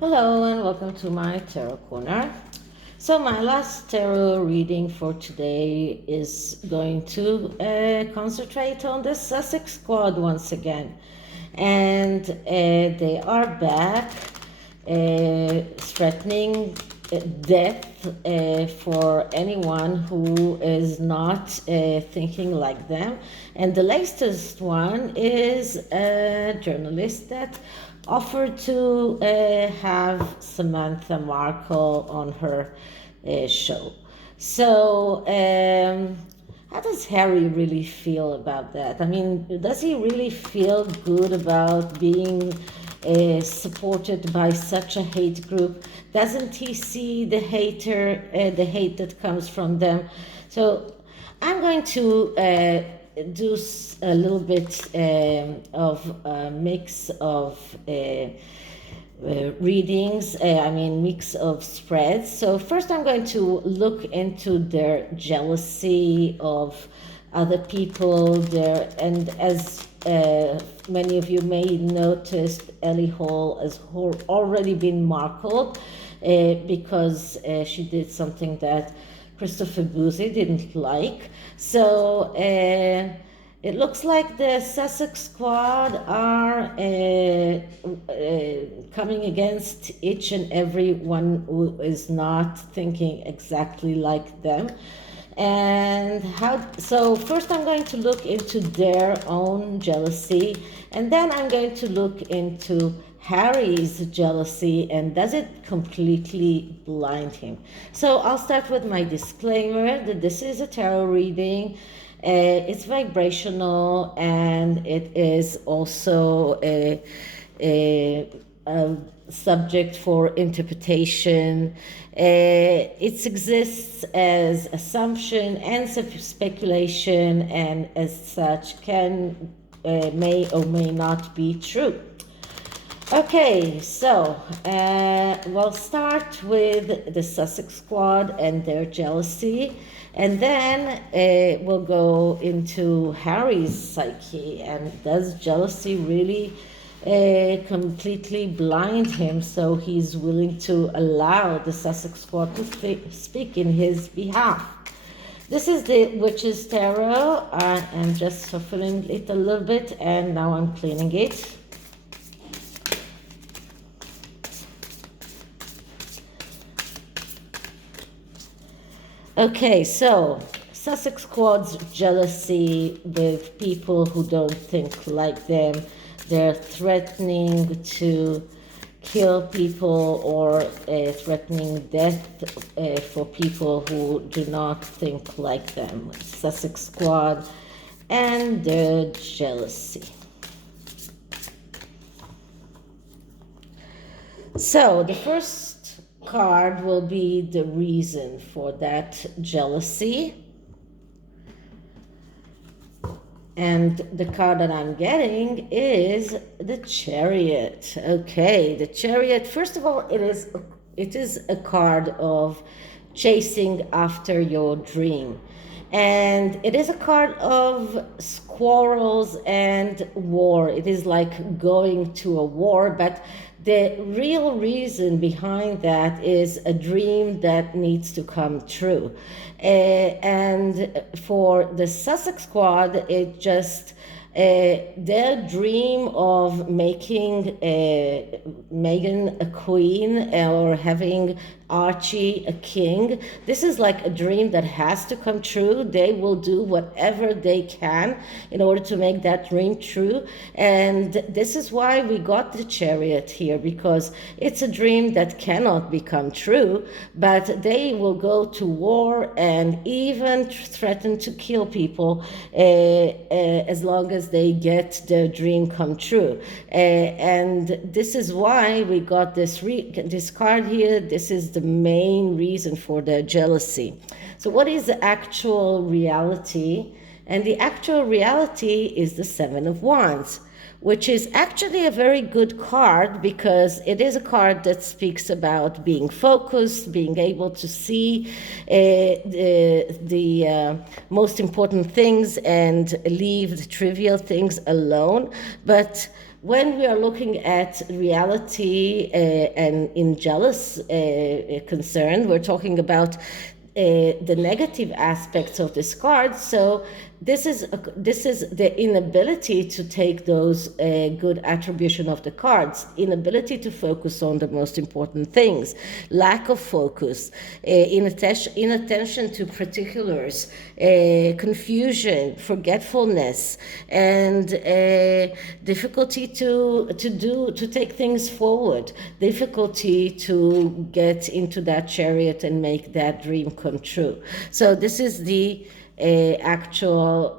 Hello and welcome to my tarot corner. So my last tarot reading for today is going to concentrate on the Sussex Squad once again. And they are back threatening death for anyone who is not thinking like them. And the latest one is a journalist that offered to have Samantha Markle on her show. So, how does Harry really feel about that? I mean, does he really feel good about being supported by such a hate group? Doesn't he see the hate that comes from them? So, I'm going to do a little bit of a mix of readings, mix of spreads. So first I'm going to look into their jealousy of other people there, and as many of you may notice, Ellie Hall has already been marked because she did something that Christopher Boozy didn't like. So it looks like the Sussex Squad are coming against each and every one who is not thinking exactly like them. And so first I'm going to look into their own jealousy, and then I'm going to look into Harry's jealousy, and does it completely blind him? So I'll start with my disclaimer that this is a tarot reading. It's vibrational, and it is also a subject for interpretation. It exists as assumption and speculation, and as such may or may not be true. Okay, so we'll start with the Sussex Squad and their jealousy, and then we'll go into Harry's psyche, and does jealousy really completely blind him so he's willing to allow the Sussex Squad to speak in his behalf? This is the Witch's Tarot. I'm just shuffling it a little bit, and now I'm cleaning it. Okay, so Sussex Squad's jealousy with people who don't think like them. They're threatening to kill people or threatening death for people who do not think like them. Sussex Squad and their jealousy. So the first card will be the reason for that jealousy. And the card that I'm getting is the Chariot. Okay, the Chariot, first of all, it is a card of chasing after your dream. And it is a card of quarrels and war. It is like going to a war, but the real reason behind that is a dream that needs to come true. And for the Sussex Squad, it just their dream of making Meghan a queen or having Archie a king, this is like a dream that has to come true. They will do whatever they can in order to make that dream true. And this is why we got the Chariot here, because it's a dream that cannot become true, but they will go to war and even threaten to kill people as long as they get their dream come true. And this is why we got this card here. This is the main reason for their jealousy. So what is the actual reality? And the actual reality is the Seven of Wands, which is actually a very good card because it is a card that speaks about being focused, being able to see the most important things and leave the trivial things alone. But When we are looking at reality and in jealous concern, we're talking about the negative aspects of this card. So this is the inability to take those good attribution of the cards, inability to focus on the most important things, lack of focus, inattention to particulars, confusion, forgetfulness, and difficulty to take things forward, difficulty to get into that chariot and make that dream come true. So this is the actual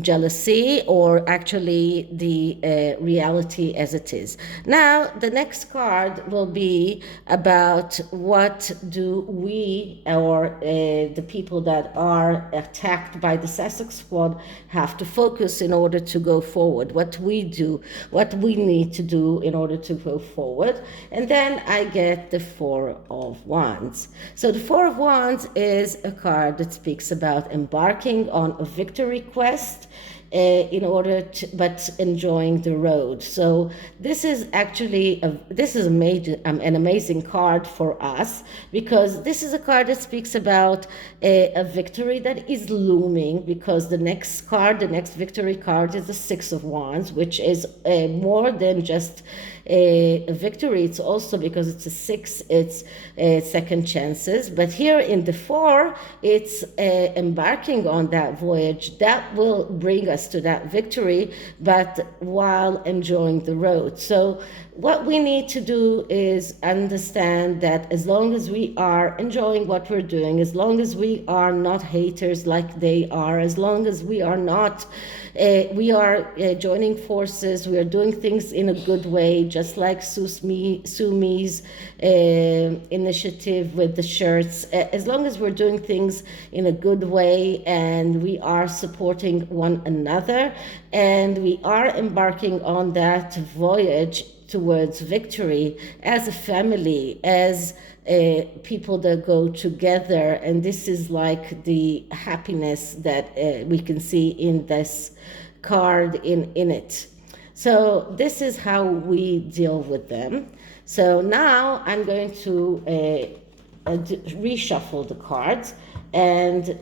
jealousy, or actually the reality as it is. Now, the next card will be about what do we, or the people that are attacked by the Sussex Squad, have to focus in order to go forward, what we do, what we need to do in order to go forward. And then I get the Four of Wands. So the Four of Wands is a card that speaks about embarking on a victory quest, in order to, but enjoying the road. So this is actually an amazing card for us, because this is a card that speaks about a victory that is looming, because the next victory card is the Six of Wands, which is more than just a victory. It's also, because it's a six, it's second chances. But here in the four, it's embarking on that voyage that will bring us to that victory, but while enjoying the road. So what we need to do is understand that as long as we are enjoying what we're doing, as long as we are not haters like they are, as long as we are not we are joining forces, we are doing things in a good way, just like Sumi's initiative with the shirts. As long as we're doing things in a good way and we are supporting one another and we are embarking on that voyage towards victory as a family, as people that go together, and this is like the happiness that we can see in this card in it. So this is how we deal with them. So now I'm going to reshuffle the cards and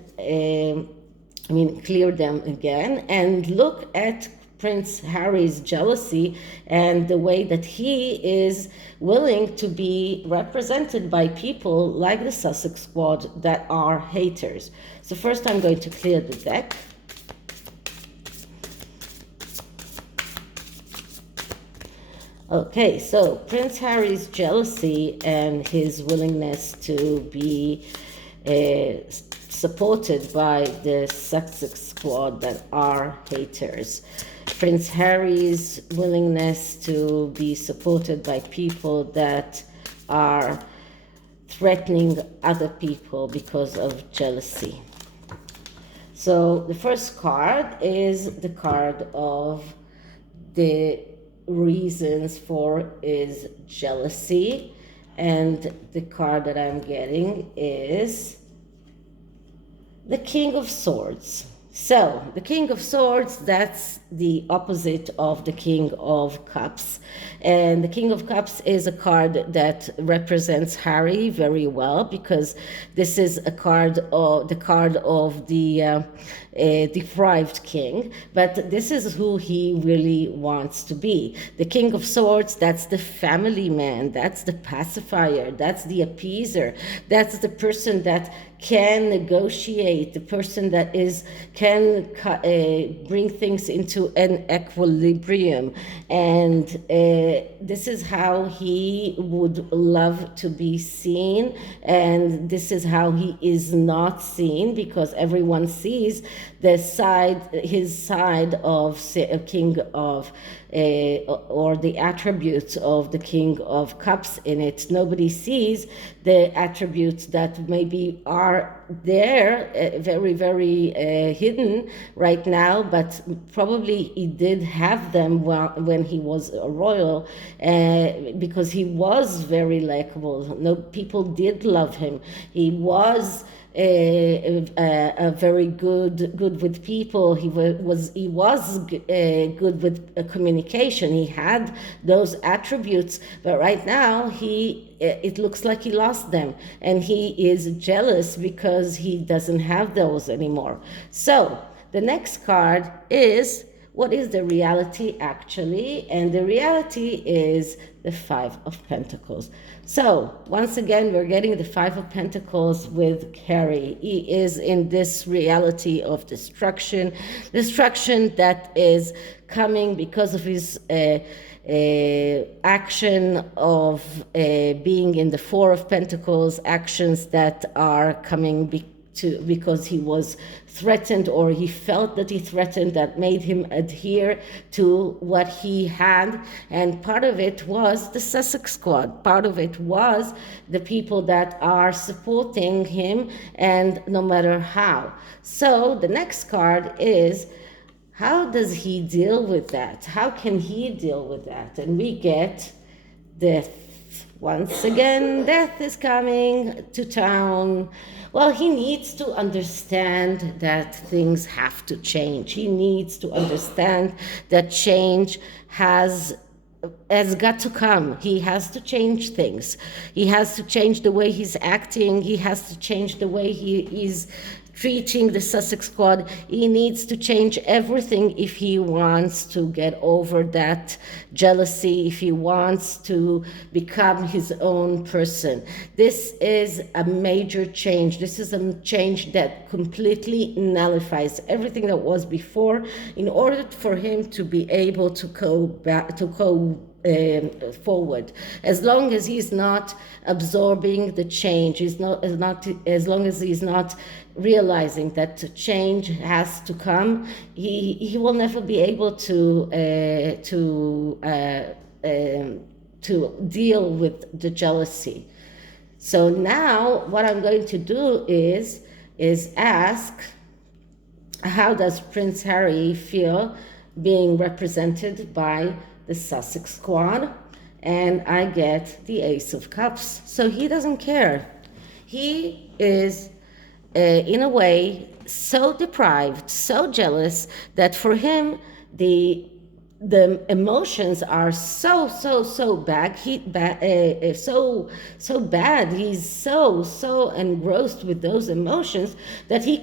clear them again and look at Prince Harry's jealousy and the way that he is willing to be represented by people like the Sussex Squad that are haters. So first I'm going to clear the deck. Okay, so Prince Harry's jealousy and his willingness to be supported by the Sussex Squad that are haters. Prince Harry's willingness to be supported by people that are threatening other people because of jealousy. So the first card is the card of the reasons for his jealousy, and the card that I'm getting is the King of Swords. So the King of Swords, that's the opposite of the King of Cups. And the King of Cups is a card that represents Harry very well, because this is a card of the deprived king, but this is who he really wants to be. The King of Swords, that's the family man, that's the pacifier, that's the appeaser, that's the person that can negotiate, the person that can bring things into an equilibrium. And this is how he would love to be seen, and this is how he is not seen, because everyone sees his side of King of or the attributes of the King of Cups in it. Nobody sees the attributes that maybe are there, very, very hidden right now, but probably he did have them when he was a royal, because he was very likable. No, people did love him. He was very good with people. He was good with communication. He had those attributes, but right now it looks like he lost them, and he is jealous because he doesn't have those anymore. So the next card is, what is the reality actually? And the reality is the Five of Pentacles. So once again, we're getting the Five of Pentacles with Harry. He is in this reality of destruction that is coming because of his action of being in the Four of Pentacles, actions that are coming because he was threatened, or he felt that he threatened, that made him adhere to what he had. And part of it was the Sussex Squad. Part of it was the people that are supporting him, and no matter how. So the next card is, how does he deal with that? How can he deal with that? And we get death. Once again, death is coming to town. Well, he needs to understand that things have to change. He needs to understand that change has got to come. He has to change things. He has to change the way he's acting. He has to change the way he is treating the Sussex Squad. He needs to change everything if he wants to get over that jealousy, if he wants to become his own person. This is a major change. This is a change that completely nullifies everything that was before, in order for him to be able to go forward. As long as he's not absorbing the change, as long as he's not realizing that change has to come, he will never be able to deal with the jealousy. So now what I'm going to do is ask, how does Prince Harry feel being represented by the Sussex Squad? And I get the Ace of Cups. So he doesn't care. He is in a way so deprived, so jealous, that for him the emotions are so bad. So bad. He's so engrossed with those emotions that he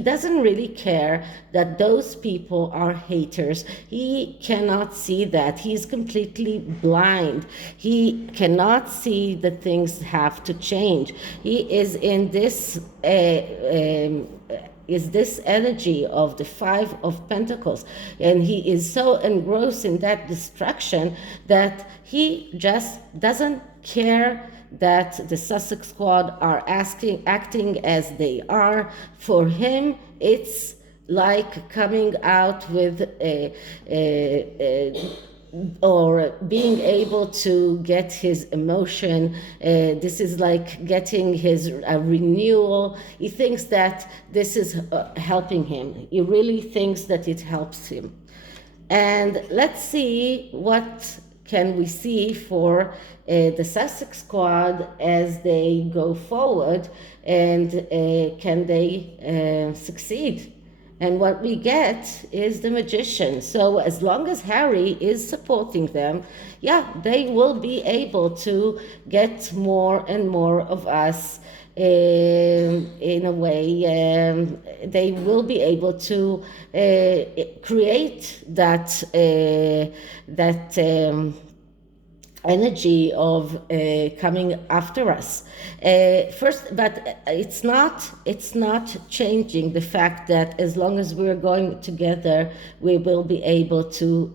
doesn't really care that those people are haters. He cannot see that. He's completely blind. He cannot see that things have to change. He is in this energy of the Five of Pentacles, and he is so engrossed in that destruction that he just doesn't care that the Sussex Squad are acting as they are. For him, it's like coming out with or being able to get his emotion. This is like getting his renewal. He thinks that this is helping him. He really thinks that it helps him. And let's see what can we see for the Sussex Squad as they go forward, and can they succeed? And what we get is the Magician. So as long as Harry is supporting them, yeah, they will be able to get more and more of us. In a way, they will be able to create that energy of coming after us. First, but it's not changing the fact that as long as we're going together, we will be able to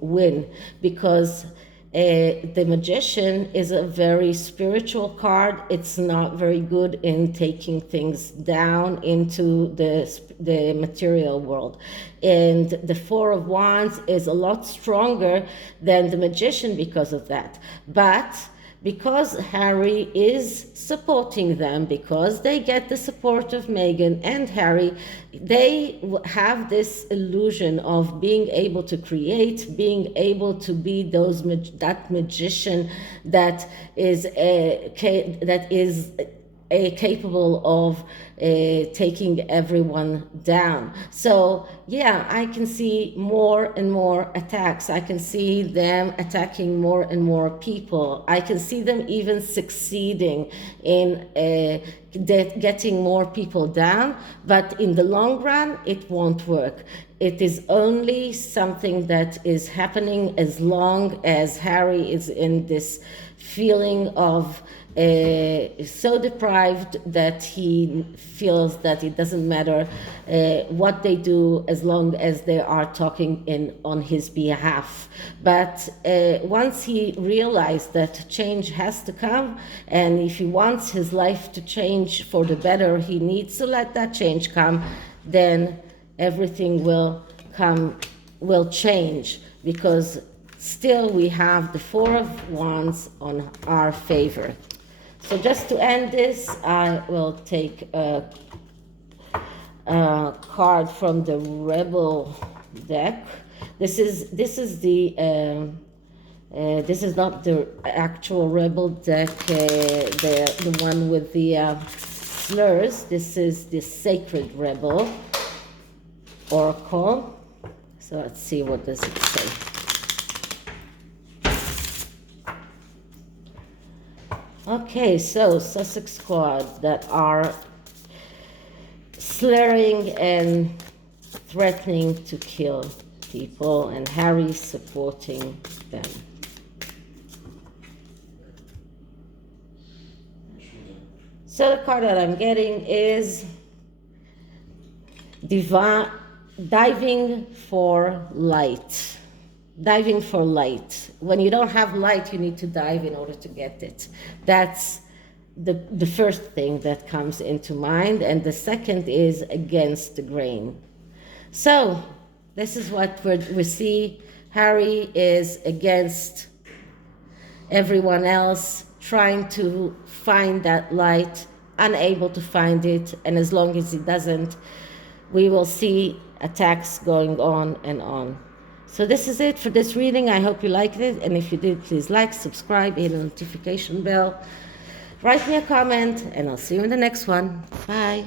win, because the Magician is a very spiritual card. It's not very good in taking things down into the material world. And the Four of Wands is a lot stronger than the Magician because of that. But because Harry is supporting them, because they get the support of Meghan and Harry, they have this illusion of being able to create, being able to be that magician that is capable of taking everyone down. So yeah, I can see more and more attacks. I can see them attacking more and more people. I can see them even succeeding in getting more people down, but in the long run, it won't work. It is only something that is happening as long as Harry is in this feeling of so deprived that he feels that it doesn't matter what they do as long as they are talking on his behalf. But once he realized that change has to come, and if he wants his life to change for the better, he needs to let that change come, then everything will change, because still we have the Four of Wands on our favor. So just to end this, I will take a card from the Rebel deck. This is not the actual Rebel deck, the one with the slurs. This is the Sacred Rebel Oracle. So let's see, what does it say? Okay, so Sussex Squad that are slurring and threatening to kill people, and Harry supporting them. So the card that I'm getting is diving for light. Diving for light. When you don't have light, you need to dive in order to get it. That's the first thing that comes into mind. And the second is against the grain. So this is what we see. Harry is against everyone else, trying to find that light, unable to find it. And as long as he doesn't, we will see attacks going on and on. So this is it for this reading. I hope you liked it. And if you did, please like, subscribe, hit the notification bell, write me a comment, and I'll see you in the next one. Bye.